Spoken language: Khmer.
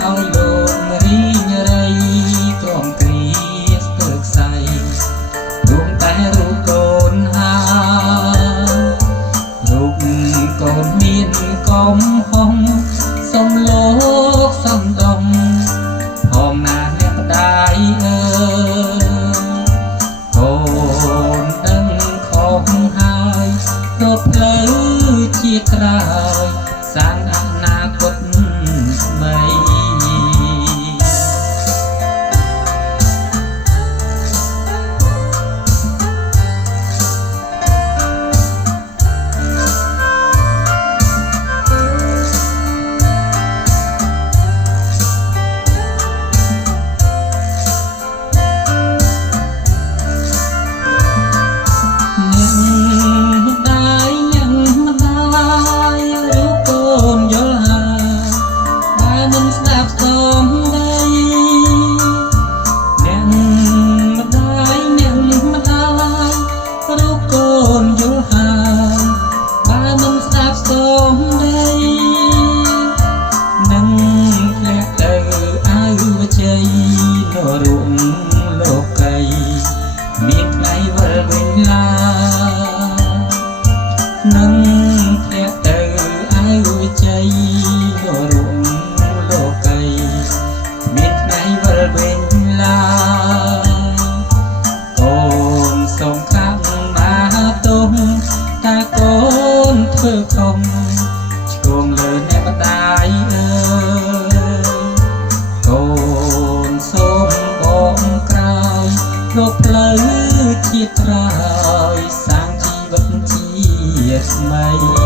เอาโลกรีไรกองกรีสเติกใสรวมแต่รูปโกนหารูปโกนมีนกอมห้องสมโลกสมดมห้องนาเนียได้โกนดังของหายรบเลยเชียกรายสร้างอนาคตใหม่មានថ្ងៃវិលវិញឡានឹងធ្លាក់ទៅអាយុជ័យរួមលោកីមានថ្ងៃវិលវិញឡាកូនសូមខាងមកទុំតាកូនធ្វើខំឆ្គងលើអ្នកម្ដាយកូនសូមបងក្រោយរកផ្លូវជាតិក្រោយសាងជីវិតជាថ្មី